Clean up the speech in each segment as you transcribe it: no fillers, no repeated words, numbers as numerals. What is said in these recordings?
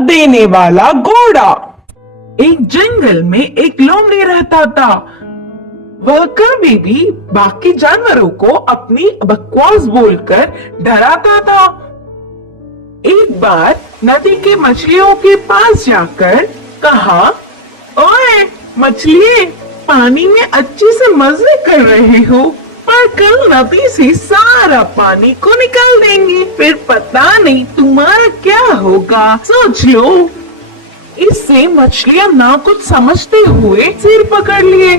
देने वाला घोड़ा। एक जंगल में एक लोमड़ी रहता था। वह कभी भी बाकी जानवरों को अपनी बकवास बोलकर डराता था। एक बार नदी के मछलियों के पास जाकर कहा, ओए मछली, पानी में अच्छे से मजे कर रहे हो, पर कल नदी से सारा पानी को निकाल देंगे, फिर पता नहीं तुम्हारा क्या होगा, सोच लो। इससे मछलियां ना कुछ समझते हुए सिर पकड़ लिए।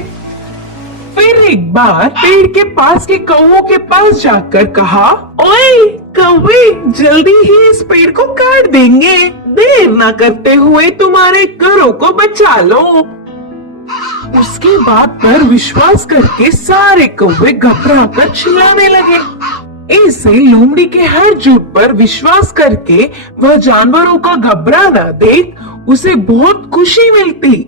फिर एक बार पेड़ के पास के कौवों के पास जाकर कहा, ओए कौवे, जल्दी ही इस पेड़ को काट देंगे, देर ना करते हुए तुम्हारे घरों को बचा लो। उसकी बात पर विश्वास करके सारे कौवे घबराकर चिल्लाने लगे। ऐसे लोमड़ी के हर झूठ पर विश्वास करके वह जानवरों का घबराना देख उसे बहुत खुशी मिलती।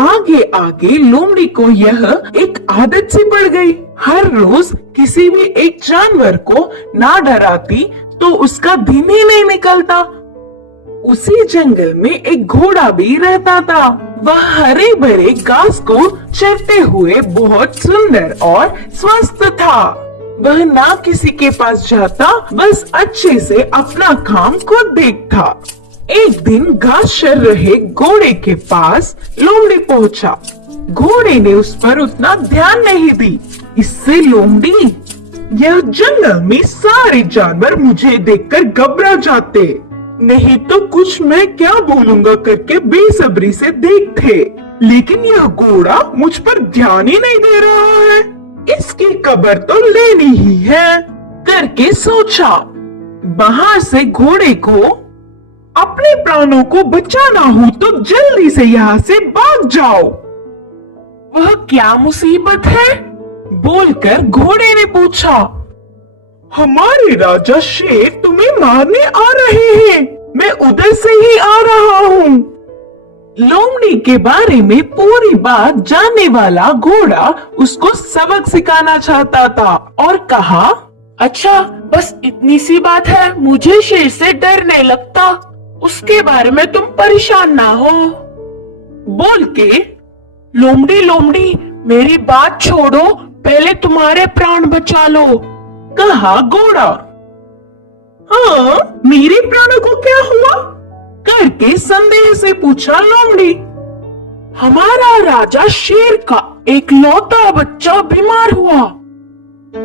आगे आगे लोमड़ी को यह एक आदत सी पड़ गई। हर रोज किसी भी एक जानवर को ना डराती तो उसका दिन ही नहीं निकलता। उसी जंगल में एक घोड़ा भी रहता था। वह हरे भरे घास को चरते हुए बहुत सुंदर और स्वस्थ था। वह ना किसी के पास जाता, बस अच्छे से अपना काम खुद देखता। एक दिन घास चर रहे घोड़े के पास लोमड़ी पहुंचा। घोड़े ने उस पर उतना ध्यान नहीं दी। इससे लोमड़ी, यह जंगल में सारे जानवर मुझे देखकर घबरा जाते, नहीं तो कुछ मैं क्या बोलूंगा करके बेसब्री से देखते, लेकिन यह घोड़ा मुझ पर ध्यान ही नहीं दे रहा है, इसकी खबर तो लेनी ही है करके सोचा। बाहर से घोड़े को अपने प्राणों को बचाना हो तो जल्दी से यहाँ से भाग जाओ। वह क्या मुसीबत है? बोलकर घोड़े ने पूछा। हमारे राजा शेर तुम्हें मारने आ रहे हैं, मैं उधर से ही आ रहा हूँ। लोमड़ी के बारे में पूरी बात जानने वाला घोड़ा उसको सबक सिखाना चाहता था और कहा, अच्छा बस इतनी सी बात है, मुझे शेर से डर नहीं लगता, उसके बारे में तुम परेशान ना हो। बोल के लोमड़ी लोमड़ी मेरी बात छोड़ो, पहले तुम्हारे प्राण बचा लो, कहा घोड़ा। हाँ, मेरे प्राणों को क्या हुआ? करके संदेह से पूछा लोमड़ी। हमारा राजा शेर का एक लौता बच्चा बीमार हुआ,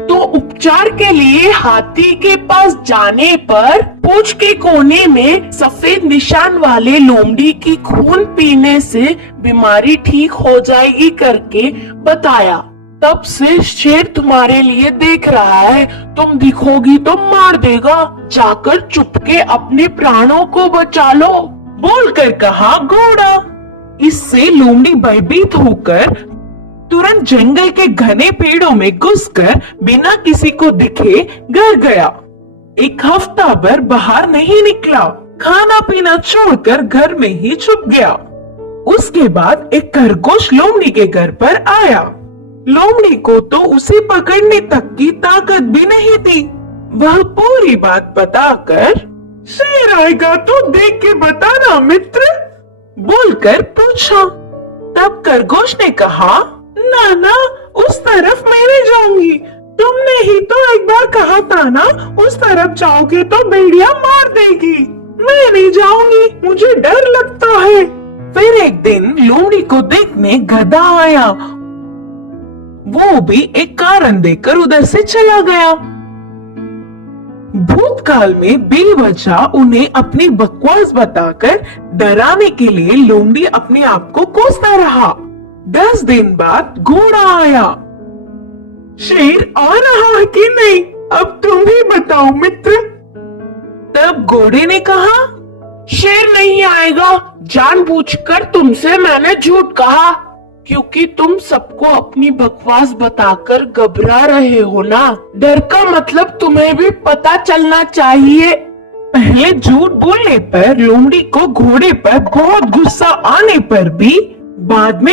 तो उपचार के लिए हाथी के पास जाने पर पूंछ के कोने में सफेद निशान वाले लोमड़ी की खून पीने से बीमारी ठीक हो जाएगी करके बताया। तब से शेर तुम्हारे लिए देख रहा है, तुम दिखोगी तो मार देगा, जाकर चुपके अपने प्राणों को बचा लो, बोलकर कहा घोड़ा। इससे लोमड़ी भयभीत होकर तुरंत जंगल के घने पेड़ों में घुसकर बिना किसी को दिखे घर गया। एक हफ्ता भर बाहर नहीं निकला, खाना पीना छोड़कर घर में ही छुप गया। उसके बाद एक खरगोश लोमड़ी के घर पर आया। लोमड़ी को तो उसे पकड़ने तक की ताकत भी नहीं थी। वह पूरी बात बताकर, शेर आएगा तो देख के बताना मित्र, बोलकर पूछा। तब खरगोश ने कहा, ना उस तरफ मैं नहीं जाऊंगी, तुमने ही तो एक बार कहा था ना उस तरफ जाओगे तो भेड़िया मार देगी, मैं नहीं जाऊंगी, मुझे डर लगता है। फिर एक दिन लोमड़ी को देखने गधा आया, वो भी एक कारण देकर उधर से चला गया। भूतकाल में बेवजह उन्हें अपनी बकवास बताकर डराने के लिए लोमड़ी अपने आप को कोसता रहा। 10 दिन बाद घोड़ा आया। शेर आ रहा है कि नहीं, अब तुम ही बताओ मित्र। तब घोड़े ने कहा, शेर नहीं आएगा, जानबूझकर तुमसे मैंने झूठ कहा, क्योंकि तुम सबको अपनी बकवास बताकर घबरा रहे हो ना। डर का मतलब तुम्हें भी पता चलना चाहिए। पहले झूठ बोलने पर लोमड़ी को घोड़े पर बहुत गुस्सा आने पर भी बाद में